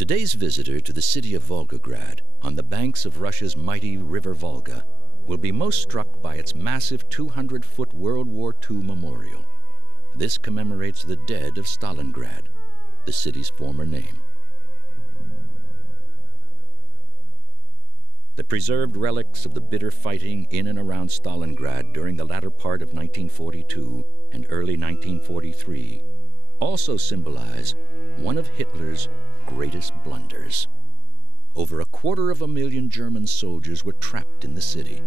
Today's visitor to the city of Volgograd, on the banks of Russia's mighty river Volga, will be most struck by its massive 200-foot World War II memorial. This commemorates the dead of Stalingrad, the city's former name. The preserved relics of the bitter fighting in and around Stalingrad during the latter part of 1942 and early 1943 also symbolize one of Hitler's greatest blunders. Over 250,000 German soldiers were trapped in the city.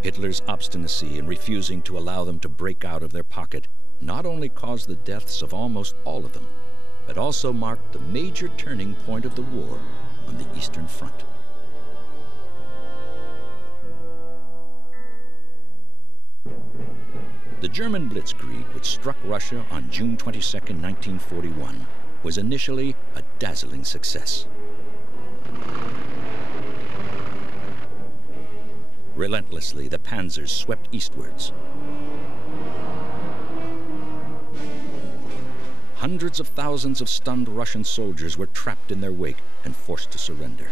Hitler's obstinacy in refusing to allow them to break out of their pocket not only caused the deaths of almost all of them, but also marked the major turning point of the war on the Eastern Front. The German blitzkrieg, which struck Russia on June 22, 1941, was initially a dazzling success. Relentlessly, the panzers swept eastwards. Hundreds of thousands of stunned Russian soldiers were trapped in their wake and forced to surrender.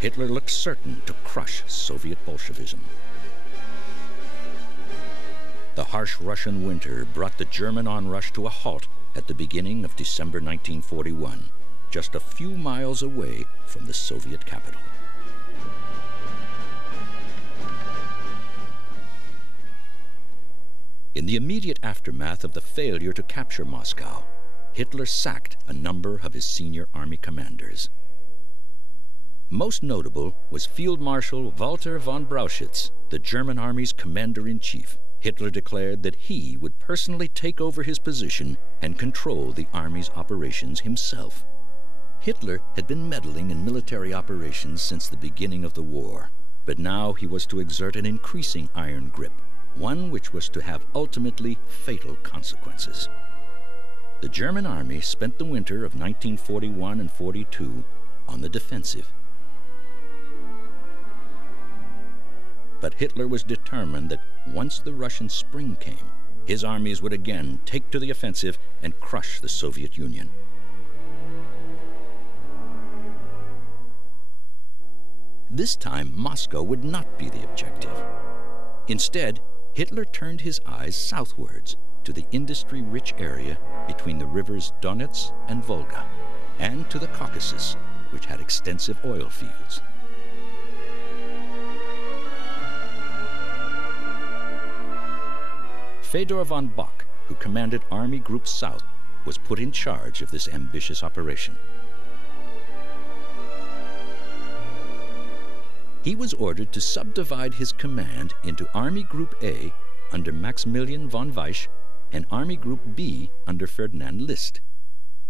Hitler looked certain to crush Soviet Bolshevism. The harsh Russian winter brought the German onrush to a halt at the beginning of December 1941, just a few miles away from the Soviet capital. In the immediate aftermath of the failure to capture Moscow, Hitler sacked a number of his senior army commanders. Most notable was Field Marshal Walter von Brauchitsch, the German army's commander-in-chief. Hitler declared that he would personally take over his position and control the army's operations himself. Hitler had been meddling in military operations since the beginning of the war, but now he was to exert an increasing iron grip, one which was to have ultimately fatal consequences. The German army spent the winter of 1941 and 42 on the defensive. But Hitler was determined that once the Russian spring came, his armies would again take to the offensive and crush the Soviet Union. This time, Moscow would not be the objective. Instead, Hitler turned his eyes southwards to the industry-rich area between the rivers Donets and Volga, and to the Caucasus, which had extensive oil fields. Fedor von Bock, who commanded Army Group South, was put in charge of this ambitious operation. He was ordered to subdivide his command into Army Group A under Maximilian von Weiss and Army Group B under Ferdinand List.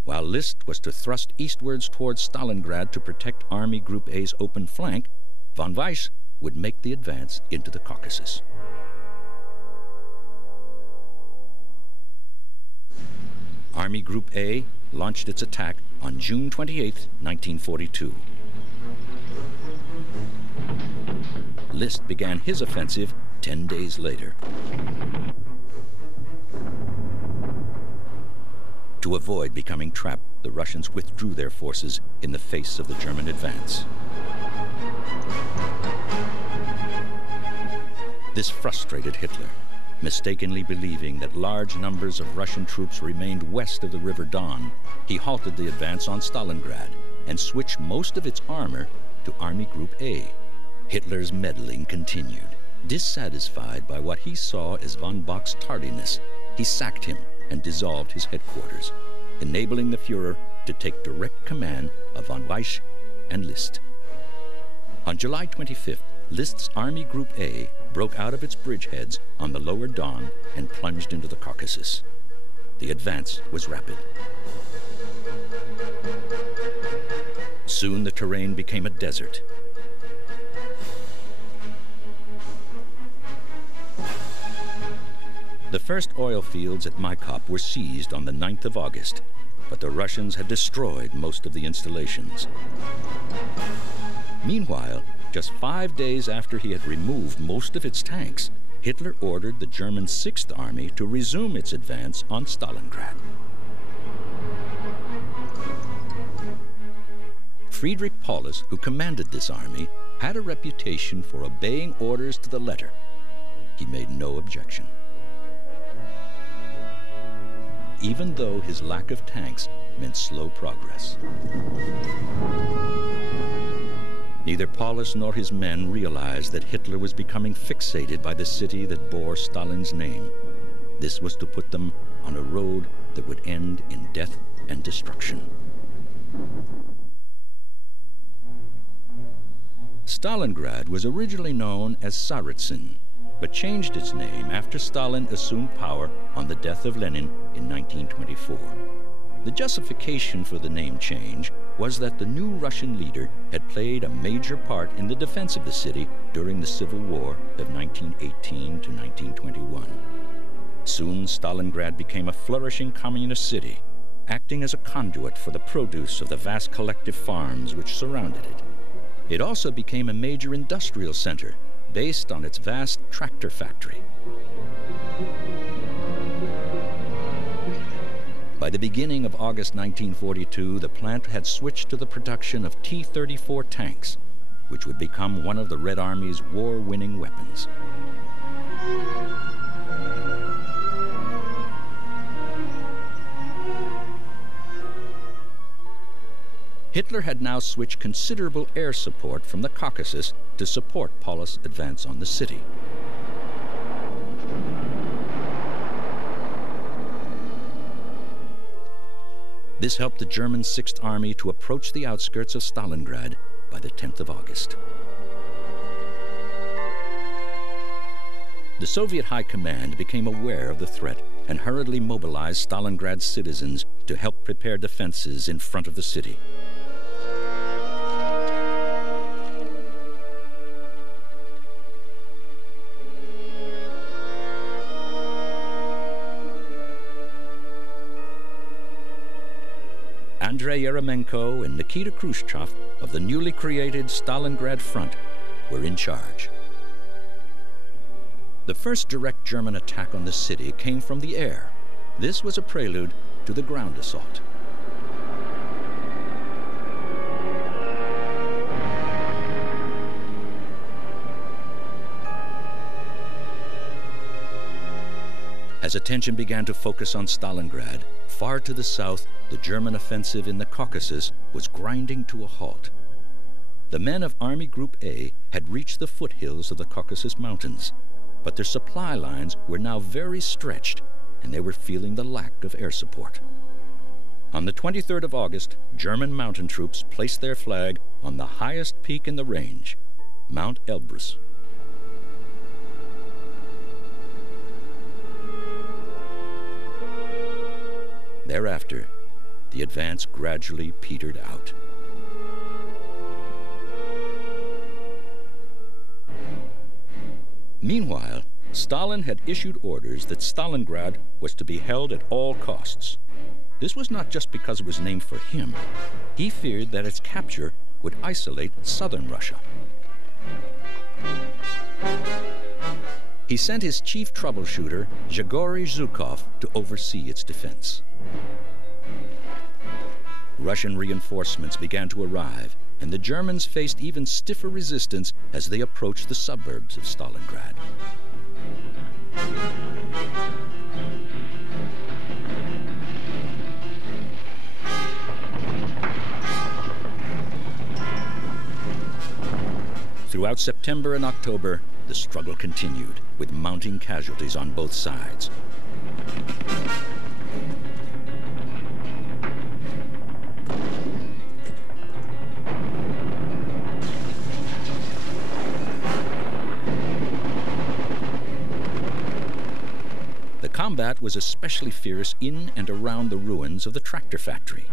While List was to thrust eastwards towards Stalingrad to protect Army Group A's open flank, von Weiss would make the advance into the Caucasus. Army Group A launched its attack on June 28, 1942. List began his offensive 10 days later. To avoid becoming trapped, the Russians withdrew their forces in the face of the German advance. This frustrated Hitler. Mistakenly believing that large numbers of Russian troops remained west of the River Don, he halted the advance on Stalingrad and switched most of its armor to Army Group A. Hitler's meddling continued. Dissatisfied by what he saw as von Bock's tardiness, he sacked him and dissolved his headquarters, enabling the Führer to take direct command of von Weiss and List. On July 25th, List's Army Group A broke out of its bridgeheads on the lower Don and plunged into the Caucasus. The advance was rapid. Soon the terrain became a desert. The first oil fields at Maikop were seized on the 9th of August, but the Russians had destroyed most of the installations. Meanwhile, just 5 days after he had removed most of its tanks, Hitler ordered the German Sixth Army to resume its advance on Stalingrad. Friedrich Paulus, who commanded this army, had a reputation for obeying orders to the letter. He made no objection. Even though his lack of tanks meant slow progress. Neither Paulus nor his men realized that Hitler was becoming fixated by the city that bore Stalin's name. This was to put them on a road that would end in death and destruction. Stalingrad was originally known as Tsaritsyn, but changed its name after Stalin assumed power on the death of Lenin in 1924. The justification for the name change was that the new Russian leader had played a major part in the defense of the city during the Civil War of 1918 to 1921. Soon, Stalingrad became a flourishing communist city, acting as a conduit for the produce of the vast collective farms which surrounded it. It also became a major industrial center based on its vast tractor factory. By the beginning of August 1942, the plant had switched to the production of T-34 tanks, which would become one of the Red Army's war-winning weapons. Hitler had now switched considerable air support from the Caucasus to support Paulus' advance on the city. This helped the German 6th Army to approach the outskirts of Stalingrad by the 10th of August. The Soviet High Command became aware of the threat and hurriedly mobilized Stalingrad's citizens to help prepare defenses in front of the city. Andrei Yeremenko and Nikita Khrushchev of the newly created Stalingrad Front were in charge. The first direct German attack on the city came from the air. This was a prelude to the ground assault. As attention began to focus on Stalingrad, far to the south, the German offensive in the Caucasus was grinding to a halt. The men of Army Group A had reached the foothills of the Caucasus Mountains, but their supply lines were now very stretched, and they were feeling the lack of air support. On the 23rd of August, German mountain troops placed their flag on the highest peak in the range, Mount Elbrus. Thereafter, the advance gradually petered out. Meanwhile, Stalin had issued orders that Stalingrad was to be held at all costs. This was not just because it was named for him. He feared that its capture would isolate southern Russia. He sent his chief troubleshooter, Grigory Zhukov, to oversee its defense. Russian reinforcements began to arrive, and the Germans faced even stiffer resistance as they approached the suburbs of Stalingrad. Throughout September and October, the struggle continued, with mounting casualties on both sides. The combat was especially fierce in and around the ruins of the tractor factory.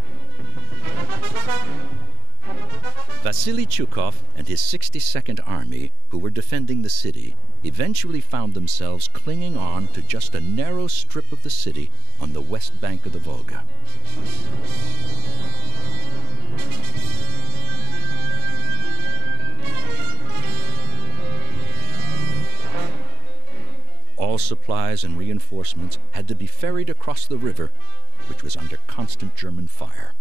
Vasily Chukov and his 62nd Army, who were defending the city, eventually found themselves clinging on to just a narrow strip of the city on the west bank of the Volga. All supplies and reinforcements had to be ferried across the river, which was under constant German fire.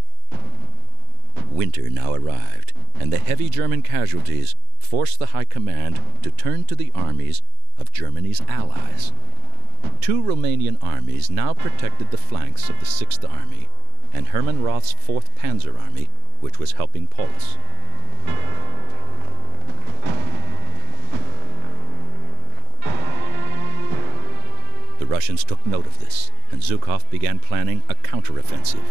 Winter now arrived, and the heavy German casualties forced the High Command to turn to the armies of Germany's allies. Two Romanian armies now protected the flanks of the 6th Army and Hermann Roth's 4th Panzer Army, which was helping Paulus. The Russians took note of this, and Zhukov began planning a counteroffensive.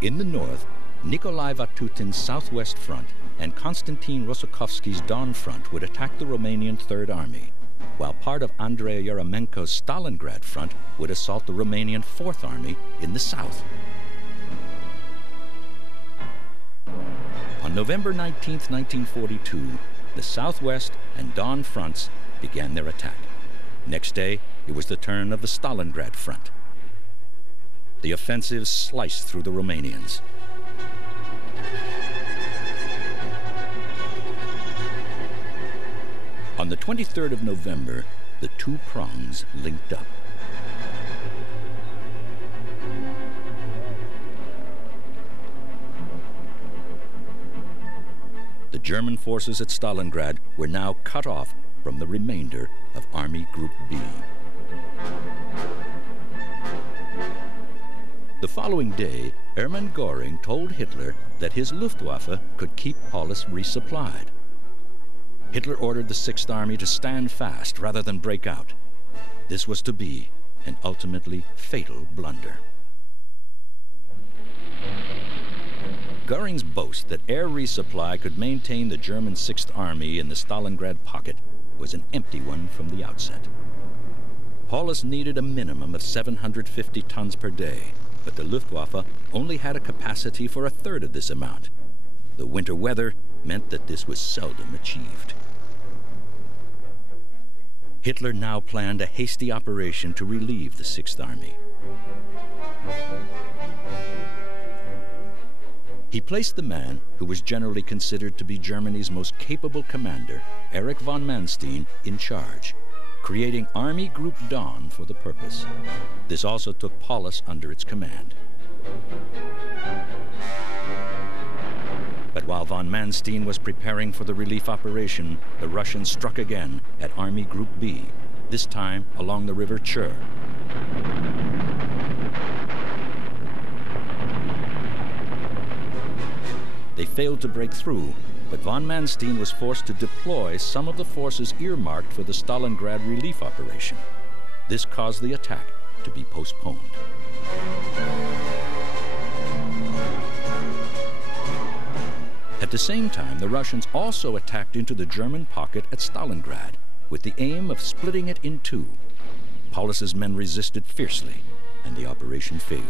In the north, Nikolai Vatutin's southwest front and Konstantin Rosokovsky's Don front would attack the Romanian 3rd Army, while part of Andrei Yeramenko's Stalingrad front would assault the Romanian 4th Army in the south. On November 19, 1942, the southwest and Don fronts began their attack. Next day, it was the turn of the Stalingrad front. The offensive sliced through the Romanians. On the 23rd of November, the two prongs linked up. The German forces at Stalingrad were now cut off from the remainder of Army Group B. The following day, Hermann Göring told Hitler that his Luftwaffe could keep Paulus resupplied. Hitler ordered the 6th Army to stand fast rather than break out. This was to be an ultimately fatal blunder. Göring's boast that air resupply could maintain the German 6th Army in the Stalingrad pocket was an empty one from the outset. Paulus needed a minimum of 750 tons per day, but the Luftwaffe only had a capacity for a third of this amount. The winter weather meant that this was seldom achieved. Hitler now planned a hasty operation to relieve the 6th Army. He placed the man who was generally considered to be Germany's most capable commander, Erich von Manstein, in charge, creating Army Group Dawn for the purpose. This also took Paulus under its command. But while von Manstein was preparing for the relief operation, the Russians struck again at Army Group B, this time along the river Chur. They failed to break through, but von Manstein was forced to deploy some of the forces earmarked for the Stalingrad relief operation. This caused the attack to be postponed. At the same time, the Russians also attacked into the German pocket at Stalingrad with the aim of splitting it in two. Paulus's men resisted fiercely, and the operation failed.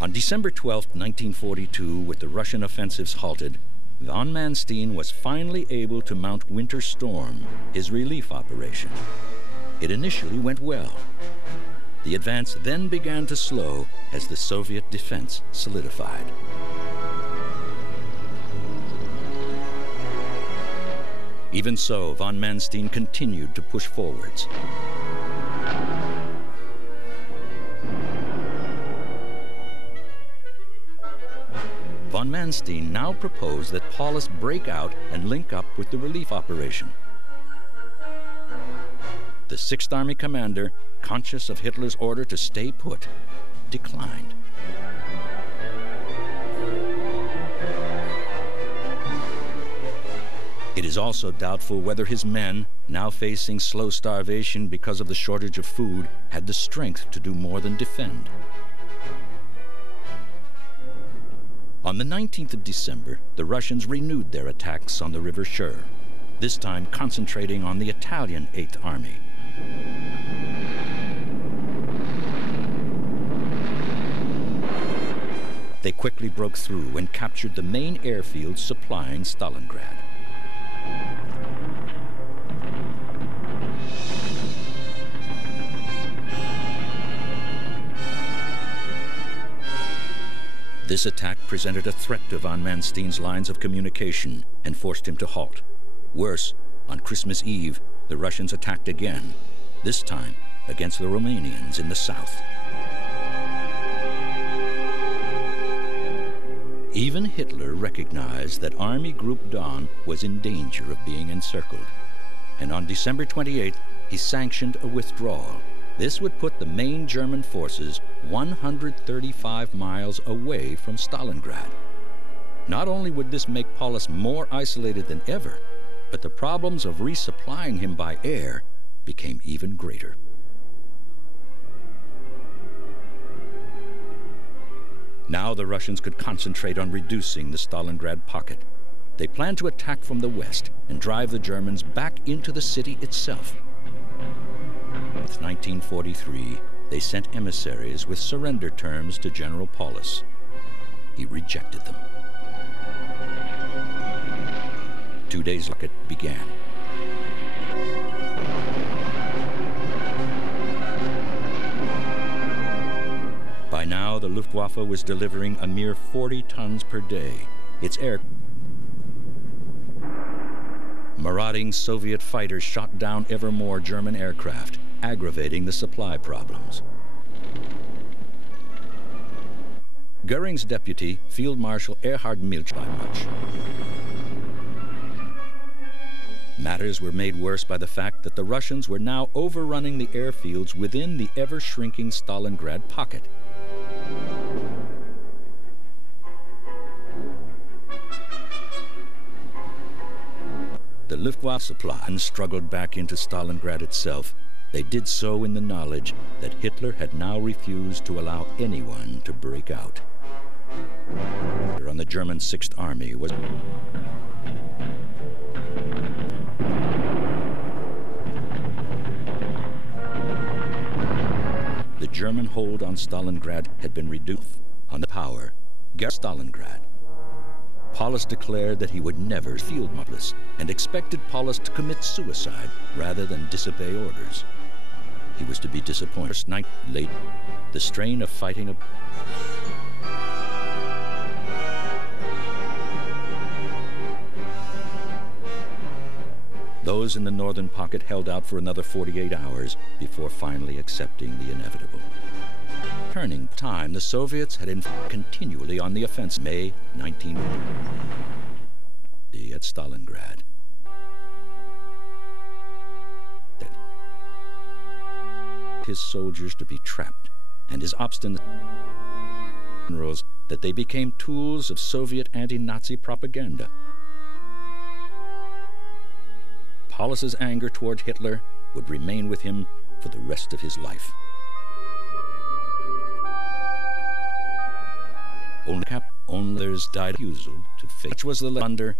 On December 12, 1942, with the Russian offensives halted, von Manstein was finally able to mount Winter Storm, his relief operation. It initially went well. The advance then began to slow as the Soviet defense solidified. Even so, von Manstein continued to push forwards. Von Manstein now proposed that Paulus break out and link up with the relief operation. The 6th Army commander, conscious of Hitler's order to stay put, declined. It is also doubtful whether his men, now facing slow starvation because of the shortage of food, had the strength to do more than defend. On the 19th of December, the Russians renewed their attacks on the river Chur, this time concentrating on the Italian 8th Army. They quickly broke through and captured the main airfield supplying Stalingrad. This attack presented a threat to von Manstein's lines of communication and forced him to halt. Worse, on Christmas Eve, the Russians attacked again. this time against the Romanians in the south. Even Hitler recognized that Army Group Dawn was in danger of being encircled, and on December 28th, he sanctioned a withdrawal. This would put the main German forces 135 miles away from Stalingrad. Not only would this make Paulus more isolated than ever, but the problems of resupplying him by air became even greater. Now the Russians could concentrate on reducing the Stalingrad pocket. They planned to attack from the west and drive the Germans back into the city itself. In 1943, they sent emissaries with surrender terms to General Paulus. He rejected them. 2 days later, it began. By now, the Luftwaffe was delivering a mere 40 tons per day. Its marauding Soviet fighters shot down ever more German aircraft, aggravating the supply problems. Goering's deputy, Field Marshal Erhard Milch, by much. Matters were made worse by the fact that the Russians were now overrunning the airfields within the ever-shrinking Stalingrad pocket. The Luftwaffe supply struggled back into Stalingrad itself. They did so in the knowledge that Hitler had now refused to allow anyone to break out. On the German 6th Army was the German hold on Stalingrad had been reduced on the power. Stalingrad. Paulus declared that he would never field Paulus and expected Paulus to commit suicide rather than disobey orders. He was to be disappointed. First night late, the strain of fighting those in the northern pocket held out for another 48 hours before finally accepting the inevitable. Turning time, the Soviets had been continually on the offensive. May 1940 at Stalingrad. His soldiers to be trapped, and his obstinate generals that they became tools of Soviet anti-Nazi propaganda. Paulus's anger toward Hitler would remain with him for the rest of his life. Only others died refusal to fate. Which was the under